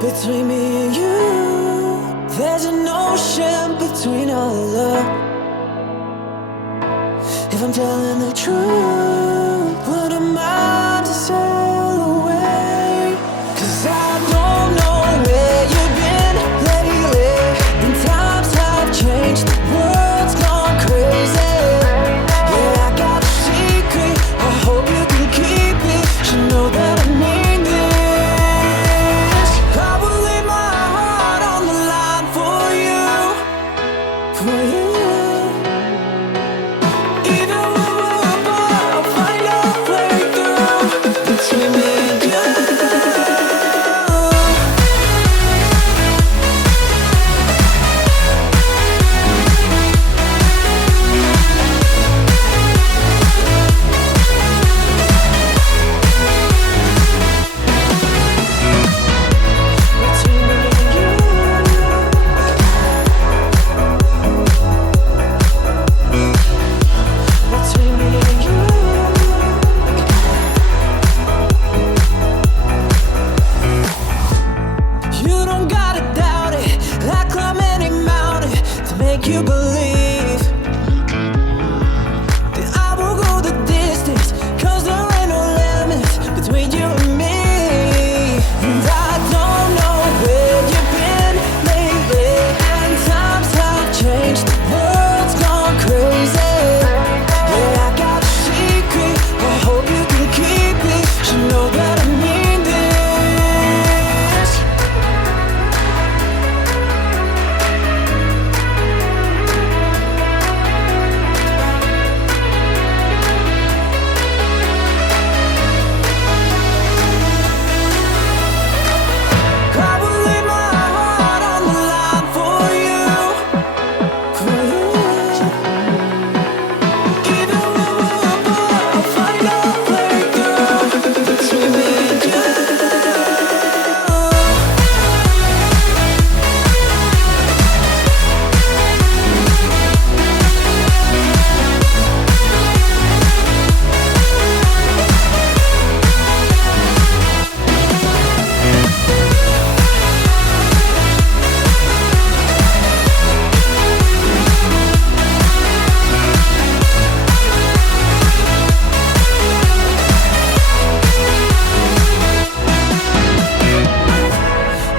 Between me and you, there's an ocean between our love. If I'm telling the truth, what am I to sail away? 'Cause I don't know where you've been lately, and times have changed, the world's gone crazy. Yeah, I got a secret, I hope you can keep it. You know that I mean this. I will lay my heart on the line for you, for you. Even when we're apart, I'll find a breakthrough between me and you. You don't gotta doubt it. I climb any mountain to make you believe that I will go the distance, 'cause there ain't no limits between you and me. And I don't know where you've been lately, and times have changed, the world's gone crazy. Yeah, I got a secret, I hope you can keep it. You know that I mean this. I will lay my heart on the line for you, for you. Even when we're apart, I'll find a breakthrough between me and you.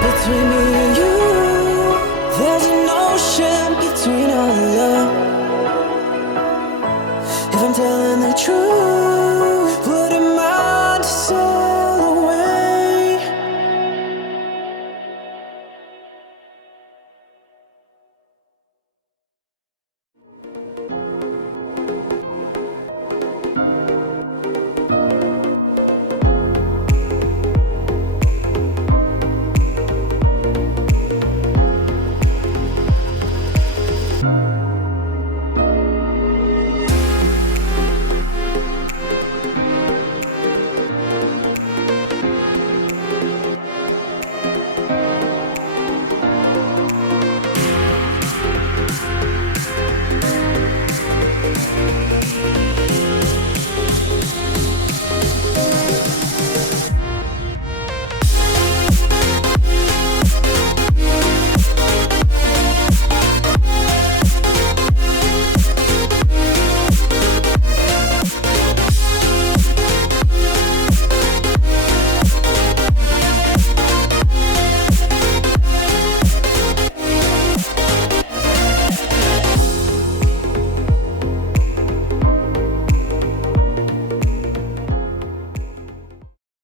Between me and you, there's an ocean between our love. If I'm telling the truth,